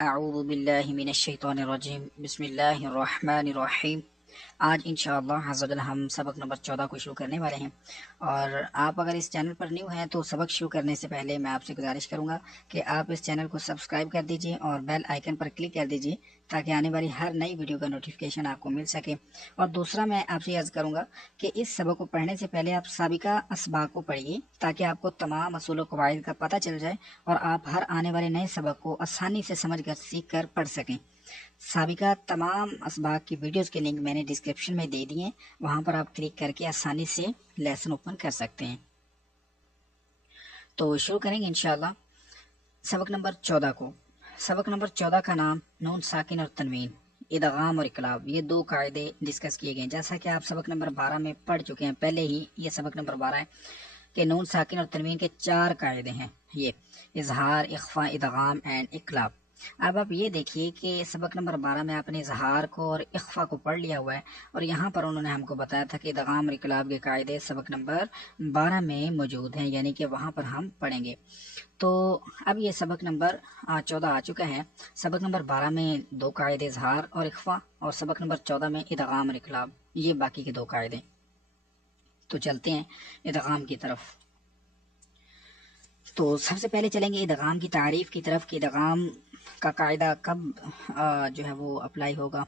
अऊज़ु बिल्लाहि मिनश्शैतानिर्रजीम बिस्मिल्लाहिर्रहमानिर्रहीम। आज इंशाअल्लाह हज़रत हम सबक नंबर 14 को शुरू करने वाले हैं। और आप अगर इस चैनल पर न्यू हैं तो सबक शुरू करने से पहले मैं आपसे गुजारिश करूंगा कि आप इस चैनल को सब्सक्राइब कर दीजिए और बेल आइकन पर क्लिक कर दीजिए ताकि आने वाली हर नई वीडियो का नोटिफिकेशन आपको मिल सके। और दूसरा, मैं आपसे अर्ज़ करूंगा कि इस सबक को पढ़ने से पहले आप साबिका असबाक को पढ़िए ताकि आपको तमाम असूल व कवाइद का पता चल जाए और आप हर आने वाले नए सबक को आसानी से समझ कर सीख कर पढ़ सकें। साबिका तमाम असबाक की वीडियोस के लिंक मैंने डिस्क्रिप्शन में दे दिए हैं, वहां पर आप क्लिक करके आसानी से लेसन ओपन कर सकते हैं। तो शुरू करेंगे इंशाल्लाह सबक नंबर 14 को। सबक नंबर 14 का नाम नून साकिन और तनवीन, इदगाम और इकलाब, ये दो कायदे डिस्कस किए गए। जैसा कि आप सबक नंबर 12 में पढ़ चुके हैं, पहले ही ये सबक नंबर 12 है कि नून साकिन और तनवीन के 4 कायदे हैं, ये इजहार, इख्फा, इदगाम एंड इकलाब। अब आप ये देखिए कि सबक नंबर 12 में आपने इजहार को और इख्फा को पढ़ लिया हुआ है और यहाँ पर उन्होंने हमको बताया था कि इदगाम और इकलाब के कायदे सबक नंबर 12 में मौजूद हैं, यानी कि वहाँ पर हम पढ़ेंगे। तो अब ये सबक नंबर 14 आ चुका है। सबक नंबर 12 में दो कायदे इजहार और इख्फा, और सबक नंबर 14 में इदगाम और इकलाब, ये बाकी के दो कायदे। तो चलते हैं इदगाम की तरफ। तो सबसे पहले चलेंगे इदगाम की तारीफ की तरफ कि इदगाम का कायदा कब जो है वो अप्लाई होगा।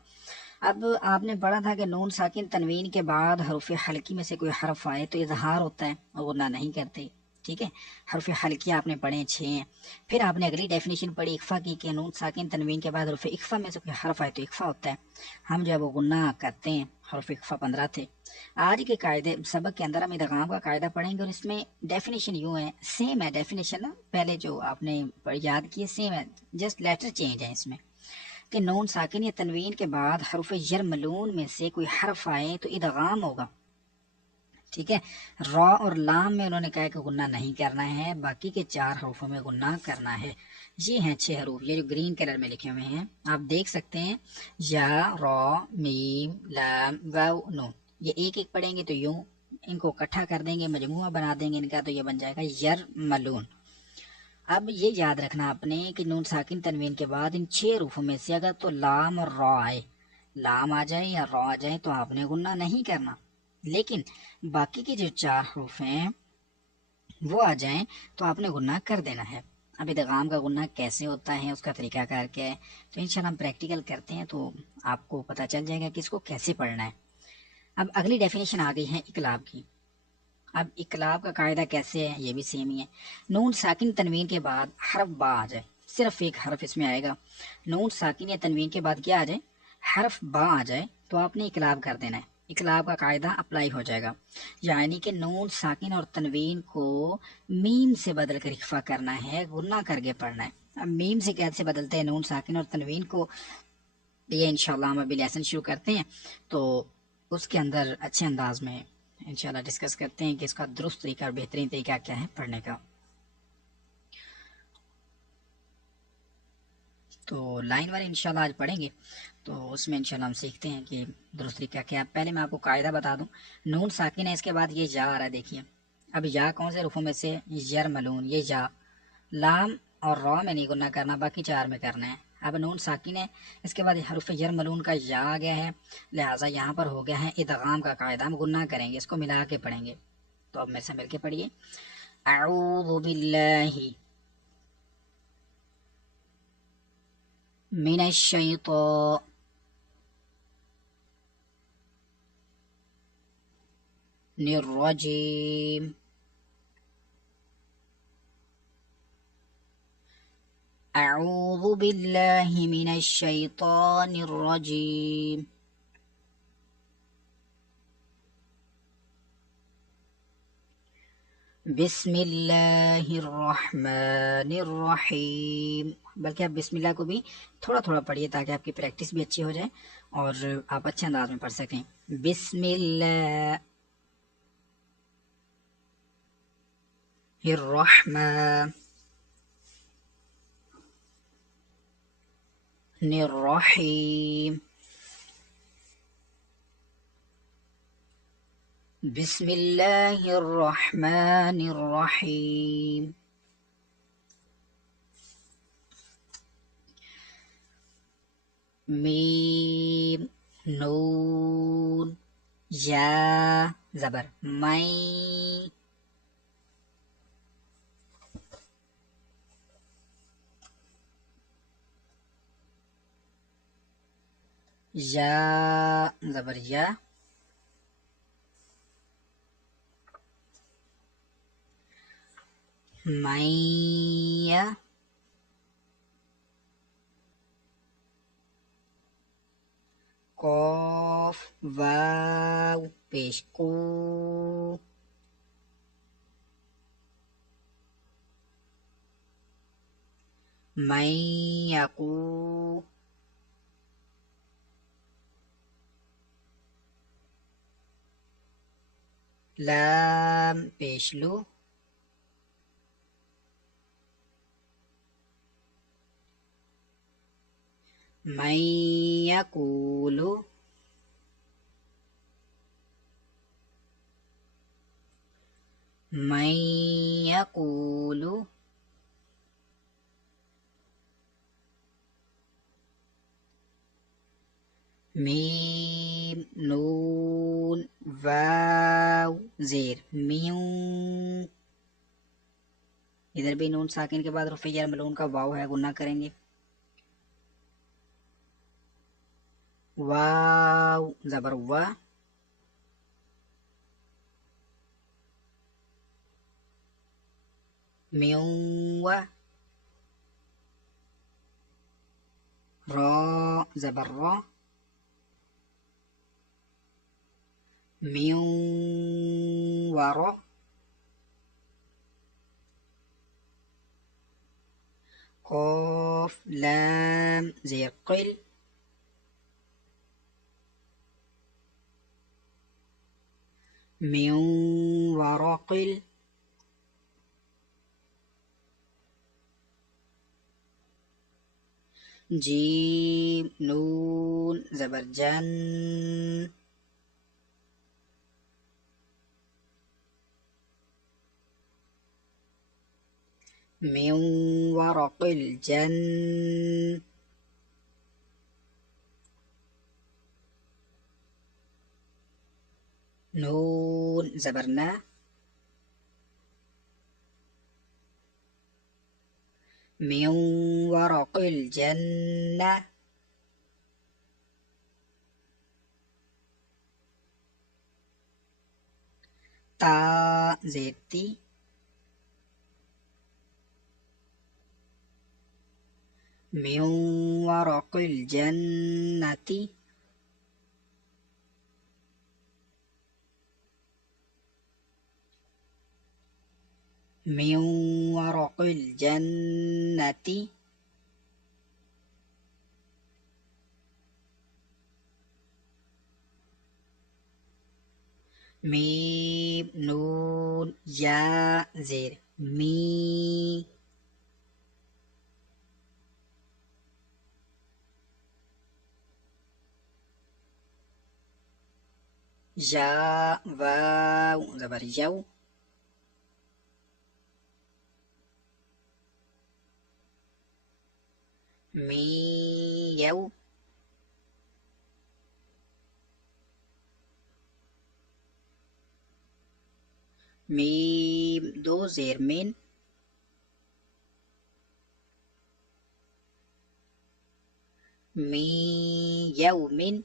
अब आपने पढ़ा था कि नून साकिन तनवीन के बाद हरूफ हल्की में से कोई हर्फ आए तो इजहार होता है और वरना नहीं करते। ठीक है, हर्फ हल्की आपने पढ़े 6। फिर आपने अगली डेफिनेशन पढ़ी इख्फा की कि नून साकिन तनवीन के बाद हरूफ इख्फा में से कोई हर्फ आए तो इख्फा होता है, हम जो है वो गुन्ना करते हैं। हरूफ इख्फा 15 थे। आज के कायदे सबक के अंदर हम इदगाम का कायदा पढ़ेंगे और इसमें डेफिनेशन यूं है, सेम है डेफिनेशन ना, पहले जो आपने याद किए सेम है, जस्ट लेटर चेंज है इसमें। कि नून साकिन या तनवीन के बाद हरूफ यरमलून में से कोई हर्फ आए तो इदगाम होगा। ठीक है, रॉ और लाम में उन्होंने कहा कि गुन्ना नहीं करना है, बाकी के 4 हरूफों में गुन्ना करना है। ये हैं 6 हरूफ, ये जो ग्रीन कलर में लिखे हुए हैं आप देख सकते हैं, या, रॉ, मीम, लाम, वाव, नून। ये एक एक पढ़ेंगे तो यूं इनको इकट्ठा कर देंगे, मजमुआ बना देंगे इनका, तो ये बन जाएगा यरमलून। अब ये याद रखना आपने कि नून साकिन तनवीन के बाद इन 6 हरूफों में से अगर तो लाम और रॉ आए, लाम आ जाए या रॉ आ जाए तो आपने गुन्ना नहीं करना, लेकिन बाकी के जो 4 हरूफ हैं वो आ जाएं तो आपने गुन्ना कर देना है। अब इदगाम का गुन्ना कैसे होता है, उसका तरीकाकार क्या है, तो इंशाल्लाह हम प्रैक्टिकल करते हैं तो आपको पता चल जाएगा कि इसको कैसे पढ़ना है। अब अगली डेफिनेशन आ गई है इकलाब की। अब इकलाब का कायदा कैसे है, ये भी सेम ही है। नून साकिन तनवीन के बाद हरफ बा आ जाए, सिर्फ एक हरफ इसमें आएगा। नून साकिन या तनवीन के बाद क्या आ जाए, हरफ बा आ जाए तो आपने इकलाब कर देना है। इकलाब का कायदा अप्लाई हो जाएगा, यानी कि नून साकिन और तनवीन को मीम से बदल कर इख्फा करना है, गुन्ना करके पढ़ना है। अब मीम से कैसे बदलते हैं नून साकिन और तनवीन को, ये इंशाल्लाह हम अभी लेसन शुरू करते हैं तो उसके अंदर अच्छे अंदाज में इंशाल्लाह डिस्कस करते हैं कि इसका दुरुस्त तरीका और बेहतरीन तरीका क्या है पढ़ने का। तो लाइन वाले इंशाल्लाह आज पढ़ेंगे तो उसमें इंशाल्लाह हम सीखते हैं कि दुरुस्त तरीका क्या है। पहले मैं आपको कायदा बता दूं, नून साकिन है, इसके बाद ये या आ रहा है, देखिए। अब या कौन से रूपों में से, यरमलून, ये या। लाम और रॉ में नहीं गुन्ना करना, बाकी 4 में करना है। अब नून साकिन है, इसके बाद हरूफ यरमलून का या आ गया है, लिहाजा यहाँ पर हो गया है इदगाम का कायदा, हम गुन्ना करेंगे, इसको मिला के पढ़ेंगे। तो अब मेरे से मिलके पढ़िए, अऊज़ु बिल्लाहि मिनश शैतानिर रजीम, अऊज़ु बिल्लाहि मिनश शैतानिर रजीम, बिस्मिल्लाहिर्रहमानिर्रहीम। बल्कि आप बिस्मिल्लाह को भी थोड़ा थोड़ा पढ़िए ताकि आपकी प्रैक्टिस भी अच्छी हो जाए और आप अच्छे अंदाज में पढ़ सकें। बिस्मिल्लाहिर्रहमानिर्रहीम, बिस्मिल्लाहिर्रहमानिर्रहीम। मीम नून या जबर मैं, या जबर या, मैया, कॉफ वाव पेश को, मैं यकू, लाम पेश लो, मैं यकूलु, मैं यकूलु, मीम नून वाव जेर म्यू, इधर भी नून साकिन के बाद रुफ़े जार मलून का वाव है, गुन्ना करेंगे। वाव जबर वा, म्यू वा, रा जबर रा, म्यू वारा, कॉफ लाम जेर क़िल, म्यू वाराक़िल, जीम नून जबर जन, म्यू वाराक़िल जन, नून जबर ना, म्यू वाराक़िल जन्ना, ता जेती, म्यू वाराक़िल जन्नती, म्यू वाराक़िल जन्नती, मीम नून या जेर मी, या वाव जबर यव, मी यव, मीम दो जेर मिन, मी यौमिन,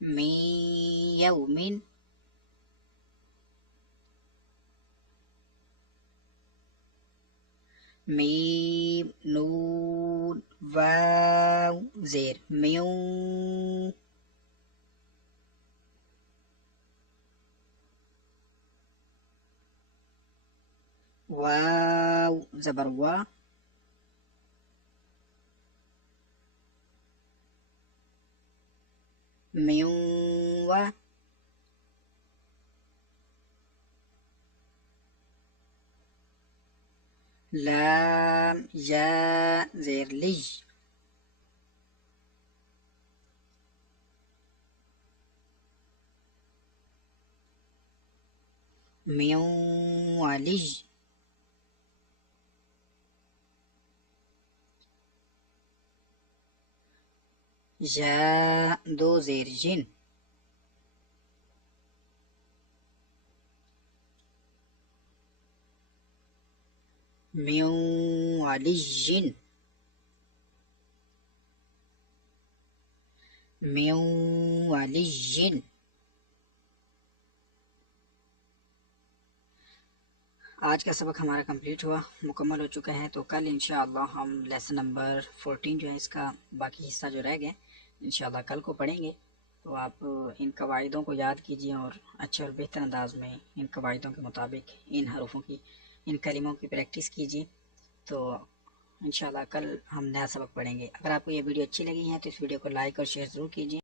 मी यौमिन, मीम नून वाव जेर म्यू, वाव जबर वा, म्यू वा, लाम या जेर लिज, म्यू वालिज, या दो ज़ेर जिन, मिन अलिय्यिन, मिन अलिय्यिन। आज का सबक हमारा कंप्लीट हुआ, मुकम्मल हो चुका है। तो कल इंशाअल्लाह हम लेसन नंबर 14 जो है इसका बाकी हिस्सा जो रह गए इंशाअल्लाह कल को पढ़ेंगे। तो आप इन कवायदों को याद कीजिए और अच्छे और बेहतर अंदाज में इन कवायदों के मुताबिक इन हरूफों की, इन कलिमों की प्रैक्टिस कीजिए। तो इंशाअल्लाह कल हम नया सबक पढ़ेंगे। अगर आपको ये वीडियो अच्छी लगी है तो इस वीडियो को लाइक और शेयर ज़रूर कीजिए।